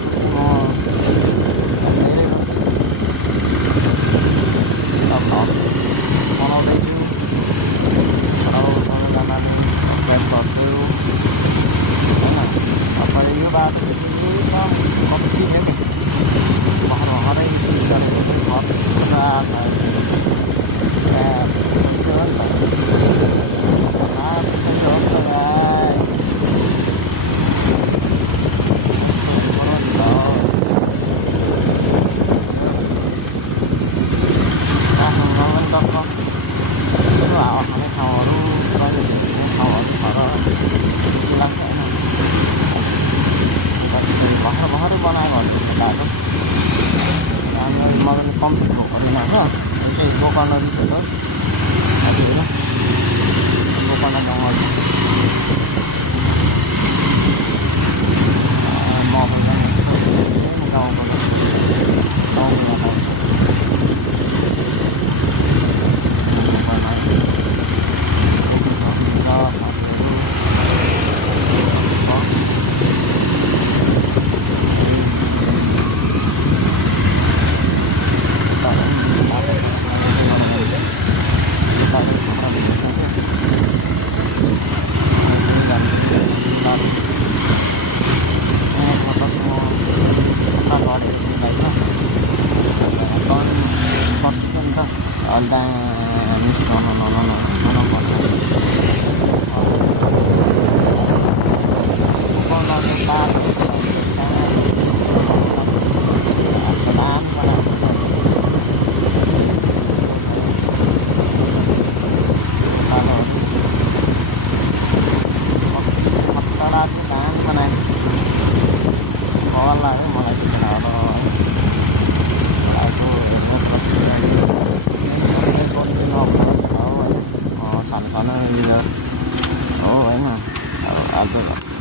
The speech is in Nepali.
masuk mo ini apa kalau itu kalau dengan laptop itu apa itu baru itu kan opsi ini mahal itu kan buat berat baru बनाएको बाटो मजाले कम्प्लिट भएको होइन त्यही दोकान दोकान गाउँमा sana-sana gitu. Oh, emang. Ada.